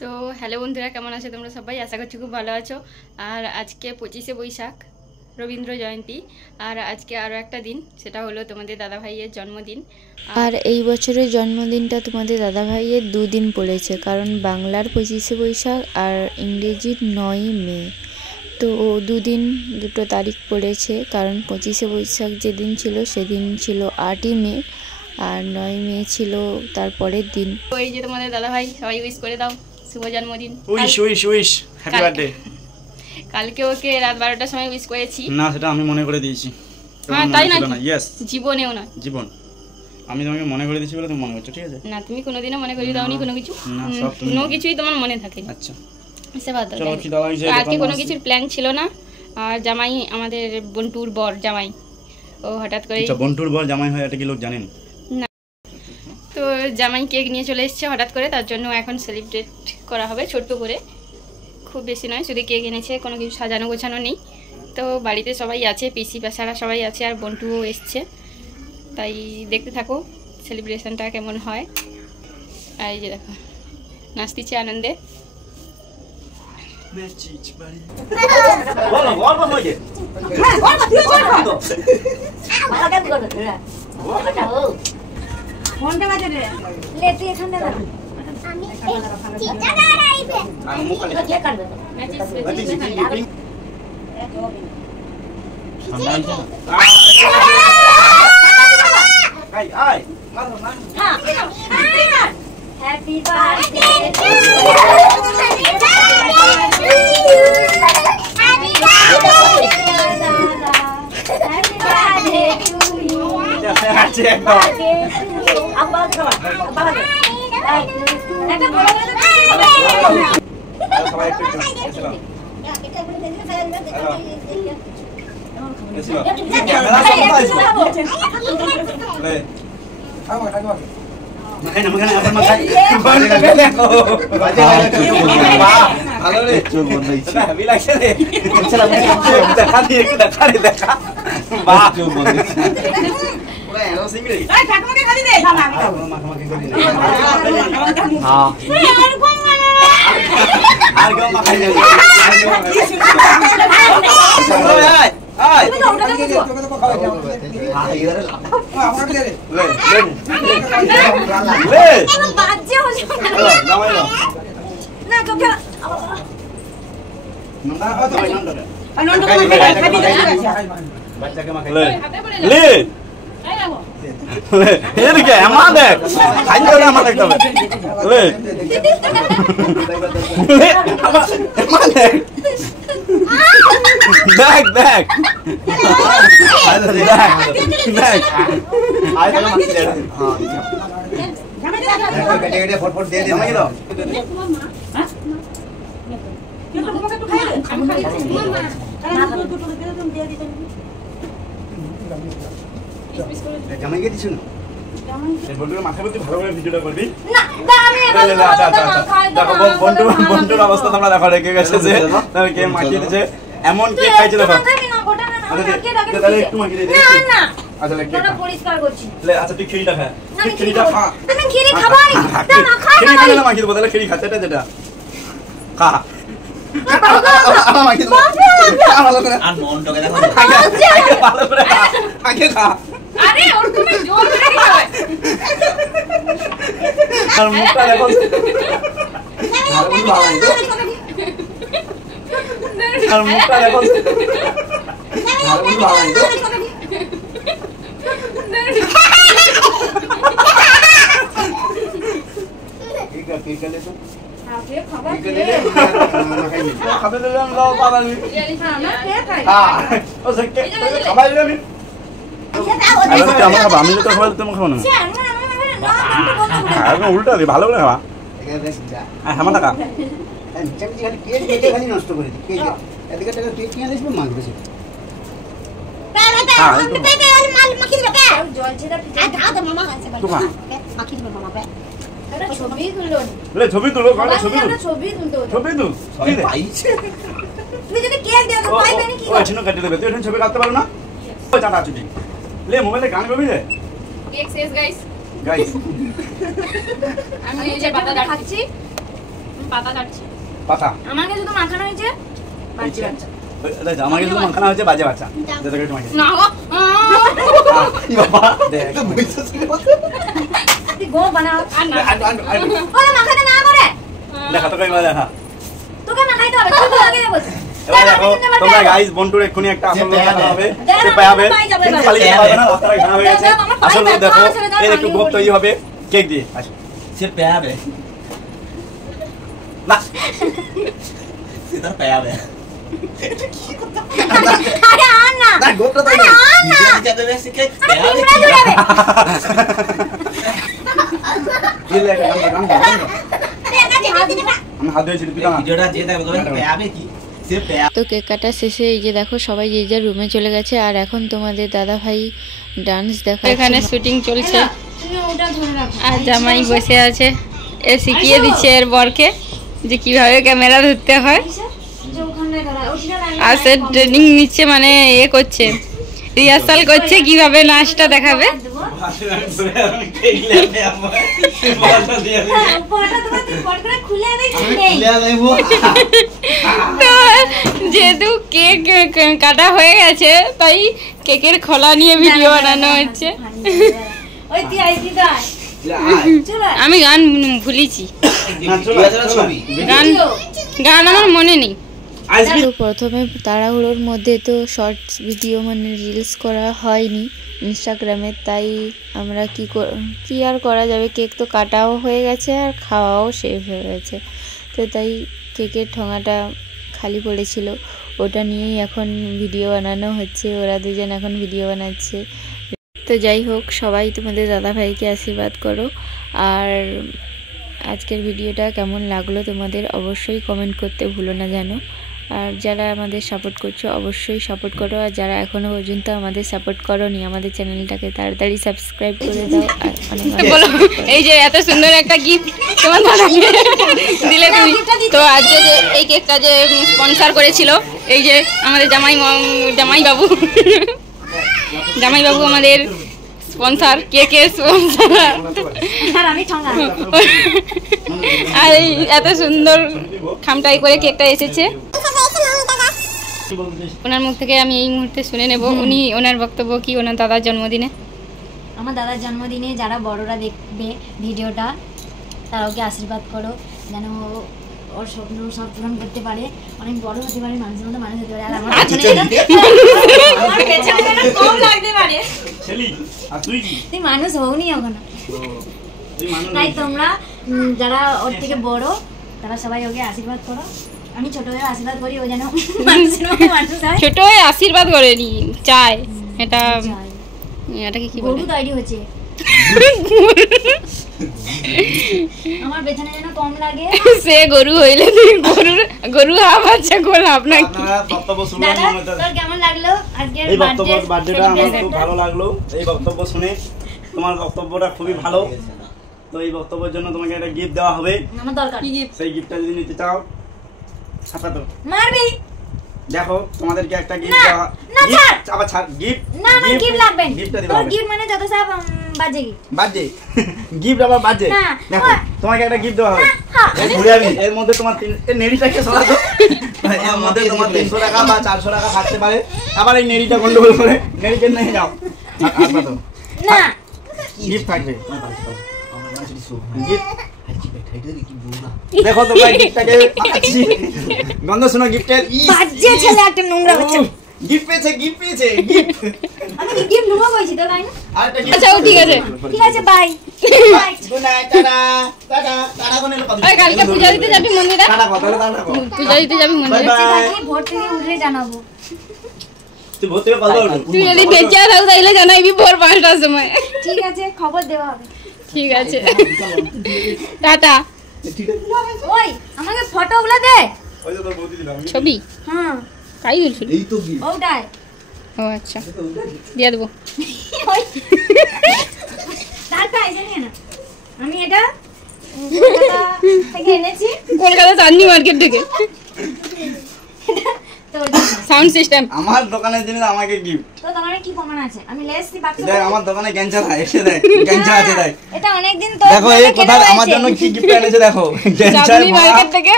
তো হ্যালো বন্ধুরা, কেমন আছো তোমরা সবাই? আশা করছি খুব ভালো আছো। আর আজকে 25শে বৈশাখ, রবীন্দ্র জয়ন্তী। আর আজকে আরও একটা দিন, সেটা হলো তোমাদের দাদাভাইয়ের জন্মদিন। আর এই বছরের জন্মদিনটা তোমাদের দাদাভাইয়ের দুদিন পড়েছে, কারণ বাংলার 25শে বৈশাখ আর ইংরেজির 9ই মে। তো দুদিন দুটো তারিখ পড়েছে, কারণ 25শে বৈশাখ যেদিন ছিল সেদিন ছিল 8ই মে, আর 9ই মে ছিল তার পরের দিন। তো এই যে তোমাদের দাদাভাই, সবাই উইশ করে দাও শুভ জন্মদিন। Wish happy birthday. কালকে ওকে রাত 12টার সময় উইশ করেছি। না, সেটা আমি মনে করে দিয়েছি। হ্যাঁ, তাই না? ইয়েস, জীবনেও না। জীবন আমি তোমাকে মনে করে দিয়েছি বলে তুমি মনে করছো, ঠিক আছে? না, তুমি কোনোদিনও মনে করিয়ে দাওনি কোনো কিছু। না, সব তুমি কোনো কিছুই তোমার মনে থাকে। আচ্ছা, সে বাদ দাও। চলো কি দাও। আজকে কোনো কিছুর প্ল্যান ছিল না। আর জামাই, আমাদের বন্টুর বর জামাই, ও হঠাৎ করে। আচ্ছা, বন্টুর বর জামাই হয় এটা কি লোক জানেন? না। তো জামাই কেক নিয়ে চলে এসেছে হঠাৎ করে, তার জন্য এখন সেলিব্রেট করা হবে ছোট্ট করে, খুব বেশি নয়, শুধু কেক এনেছে, কোনো কিছু সাজানো গোছানো নেই। তো বাড়িতে সবাই আছে, পিসি পেশারা সবাই আছে, আর বন্টুও এসছে। তাই দেখতে থাকো সেলিব্রেশনটা কেমন হয়। আর এই যে দেখো, নাচতিছে আনন্দে। ফোনটা বাজে রে লে তুই এখানে দাঁড়া আমি চিটা দাঁড়াইবে আমি মুখ কে কাটবে আই আই মারো মারো। Happy birthday to you. আচ্ছা, একদম আব্বা খাওয়া বাবা এটা বড় সবাই একটু এসো এসো ক্যামেরা সামনে আসো লে আগো আগো মাখাই না মাখাই বাজে দেখো বাজে বাহ ভালো রে চোখ বন্ধ হইছে হেভি লাগছে রে চলা দেখা দি একটু দেখা বাহ চোখ বন্ধ হইছে পুরো এলো সিংড়ি এই ঠাকুমাকে খালি দে না আমি খাবো মাখামাখি করি না হ্যাঁ আর গো মাখাই যাবে আয় আয় তুমি ওটা তোকে তো খাওয়া যাবে হ্যাঁ এবারে আমাকে দে রে লে এখন বাজে হচ্ছে নামাই দাও না তোকে নন্দা তো ভাই নন্দা আর নন্দ খাবি বাচ্চাকে মাখাই লে এদিকে আমার দেখ খাই না আমার দেখতে হবে লে আমার দেখ দেখ দেখ দেখ আয় তো মাখি দে হ্যাঁ কেটে কেটে ফটফট দিয়ে দে মাখি দাও হ্যাঁ তোমাকে তো খাই আমি খাই না তো তো দিয়ে দিতে জামাইকে দিছ না এই বন্ধুরা মাথা বলতে ভালো করে ভিডিওটা করবি না আমি এবার দেখো বন্ধুর অবস্থা তোমরা দেখো রেখে গেছে যে কে মাখিয়ে দিয়েছে, এমন কেক খাইছে দেখো। তাহলে একটু মাখিয়ে দে না না আচ্ছা লে কেক পরিষ্কার করছি লে আচ্ছা তুই খিরিটা খা খিরিটা খা আমি খিরি খাবো না খাই খিরি খেলে না মাখিয়ে দেবো, তাহলে খিরি খাচ্ছে এটা যেটা খা মাখিয়ে দেবো ভালো করে আর মনটাকে দেখো ভালো করে আগে খা আরে ওর তুমি জোর করে খাবে। আর মুখটা দেখো আর মুখটা দেখো খাবে দিলাম দাও পালালি খাবার দিলাম আমি তো খাবার দিতে খাবো না উল্টা দি ভালো করে খাবা হ্যাঁ টাকা নষ্ট করে দিই এদিকে টাকা কেক কিনে আসবো মাছ বেশি ছবি তুলো ছবি তুল কাটিয়ে দেবে তুই ছবি কাটতে পারো না চাটা চুটি লে মোবাইলে গান গাবি রে কেক শেষ গাইস গাইস আমি এই যে পাতা খাচ্ছি পাতা কাটছে। পাতা আমাকে শুধু মাখানো হয়েছে বাচ্চা বাচ্চা আমাকে শুধু মাখানো হয়েছে বাজে বাচ্চা যেটা একটু মাখি না গো বাবা দেখ তুই গো বানাও আর না ওরে মাখাতে না করে দেখা তোকে এবার দেখা তোকে মাখাইতে হবে তুই তো আগে বলছিস এবার দেখো তোমরা গাইস বন্টুর এক্ষুনি একটা আসল লোক দেখা হবে সে পাবে কিন্তু পালিয়ে যাবে না রাস্তায় ঘা হয়ে গেছে আসল লোক দেখো এই একটু গোপ তৈরি হবে কেক দিয়ে আসো সে পাবে না সেটা পাবে আরে আন না না গোপটা তো আরে আন না যেতে বেশি কে আরে পিঁপড়া ধরে দিলে একটা গান গান আরে একা যেতে দিবি না আমি হাত ধরেছি পিতা না ভিডিওটা যে দেখবে পাবে কি সে পাবে তো কেক কাটা শেষে এই যে দেখো সবাই যে যার রুমে চলে গেছে আর এখন তোমাদের দাদা ভাই ডান্স দেখা এখানে শুটিং চলছে তুমি ওটা ধরে রাখো আর জামাই বসে আছে এ শিখিয়ে দিচ্ছে এর বরকে যে কিভাবে ক্যামেরা ধরতে হয় যে ওখানে ধরা ওটা আর সে ট্রেনিং নিচ্ছে মানে এ করছে রিহার্সাল করছে কিভাবে নাচটা দেখাবে ফটো তুমি ফটো করে খুলে নেই তো যেহেতু কেক কাটা হয়ে গেছে তাই কেকের খোলা নিয়ে ভিডিও বানানো হচ্ছে ওই তুই আইছি তো চলো আমি গান ভুলিছি ছবি গান গান আমার মনে নেই তো প্রথমে তাড়াহুড়োর মধ্যে তো শর্টস ভিডিও মানে রিলস করা হয়নি ইনস্টাগ্রামে, তাই আমরা কি আর করা যাবে, কেক তো কাটাও হয়ে গেছে আর খাওয়াও শেষ হয়ে গেছে, তো তাই কেকের ঠোঙাটা খালি পড়েছিল, ওটা নিয়েই এখন ভিডিও বানানো হচ্ছে, ওরা দুজন এখন ভিডিও বানাচ্ছে। তো যাই হোক, সবাই তোমাদের দাদাভাইকে আশীর্বাদ করো। আর আজকের ভিডিওটা কেমন লাগলো তোমাদের অবশ্যই কমেন্ট করতে ভুলো না জানো। আর যারা আমাদের সাপোর্ট করছো অবশ্যই সাপোর্ট করো, আর যারা এখনো পর্যন্ত আমাদের সাপোর্ট করোনি আমাদের চ্যানেলটাকে তাড়াতাড়ি সাবস্ক্রাইব করে দাও। আর অনেক বলো এই যে এত সুন্দর একটা গিফট তোমার দাদাকে দিলে তুমি, তো আজকে যে এই কেকটা যে স্পন্সর করেছিল এই যে আমাদের জামাই বাবু আমাদের স্পন্সর, কেকের স্পন্সর, আর আমি ঠঙ্গা আর এই এত সুন্দর খামটাই করে কেকটা এসেছে। ওনার মুখ থেকে আমি এই মুহূর্তে শুনে নেব উনি ওনার বক্তব্য কি ওনার দাদার জন্মদিনে। আমার দাদার জন্মদিনে যারা বড়রা দেখবে ভিডিওটা তারা ওকে আশীর্বাদ করো, যেন ওর স্বপ্ন সব পূরণ করতে পারে, অনেক বড় হতে পারে, মানুষের মতো মানুষ হতে পারে। আর আমার পেছনে যেন কম লাগতে পারে, তুই মানুষ হওনি এখনো। তাই তোমরা যারা ওর থেকে বড় তারা সবাই ওকে আশীর্বাদ করো। আমি ছোট হয়ে আশীর্বাদ করি, ও যেন মানুষের মতো মানুষ হয়। ছোট হয়ে আশীর্বাদ করেনি, চাই এটাকে কি বলে, গরু তৈরি হচ্ছে আমার পেছনে যেন কম লাগে। সে গরু হইলে গরু আচ্ছা গোল আপনাকে দাদা তোর কেমন লাগলো আজকের এই বার্থডেটা আমার খুব ভালো লাগলো, এই বক্তব্য শুনে তোমার বক্তব্যটা খুবই ভালো। তো এই বক্তব্যের জন্য তোমাকে একটা গিফট দেওয়া হবে, আমার দরকার কি গিফট? সেই গিফটটা যদি নিতে চাও ছাপা দাও, মারবি দেখো তোমাদেরকে একটা গিফট না, দেওয়া, না, ছাড়। আবার ছাড় গিফট, না আমার গিফট লাগবে না। গিফটটা দিবা তোর হবে গিফট মানে যত সব বাজে গিফট। বাজে গিফট আবার বাজে, না, দেখো তোমাকে একটা গিফট দেওয়া হবে, হ্যাঁ। ঘুরে যাবি এর মধ্যে তোমার এই নেড়িটাকে সরাতো, এর মধ্যে তোমার 300 টাকা বা 400 টাকা থাকতে পারে, আবার এই নেড়িটা গন্ডগোল করে নেড়িকে নিয়ে যাও, আসবা তো না গিফট থাকবে গিফট। দেখো তোমরা গিফটটাকে পাচ্ছি, গন্ধ শোনো গিফটের, বাজে ছেলে একটা নোংরা বাচ্চা। গিফট পেয়েছে গিফট। আমি কি গিফট নেবো কইছি তো তাই না? আরেকটা আচ্ছা ও ঠিক আছে, ঠিক আছে bye bye. Good night, tata tata tata কোনে কথা ওই কালকে পূজা দিতে যাবি মন্দিরে, টাটা কথা টাটা পূজা দিতে যাবি মন্দিরে, বাই বাই। আমি ভোর থেকে উঠলে জানাবো। তুই ভর্তি হয়ে কথা বল, তুই যদি বেঁচে থাক তাইলে জানাইবি ভোর 5টার সময়। ঠিক আছে খবর দেওয়া হবে। ঠিক আছে, টাটা। ওই আমাকে ফটোগুলো দে। ওই তো তোর বলতে দিলাম ছবি হ্যাঁ কাই বলছিল, এই তো গিফট ওটাই। ও আচ্ছা দিয়ে দেবো। ওই তারটা এসে নিয়ে না, আমি এটা কলকাতা থেকে এনেছি। কলকাতা চাঁদনি মার্কেট থেকে তো সাউন্ড সিস্টেম। আমার দোকানের জিনিস আমাকে গিফট, তো দোকানে কি প্রমাণ আছে? আমি লেসি বাক্স দেখ আমার দোকানে গ্যাঞ্জা না এসে দেখ গ্যাঞ্জা আছে দেখ এটা অনেক দিন তো দেখো এই কথা আমার জন্য কি গিফট এনেছে দেখো গ্যাঞ্জা জামনি মার্কেট থেকে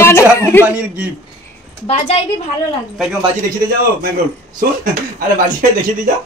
আচ্ছা কোম্পানির গিফট বাজাইবি ভালো লাগবে। একদম বাজি দেখিয়ে যাও ম্যাঙ্গোর শুন আরে বাজি দেখিয়ে দি যাও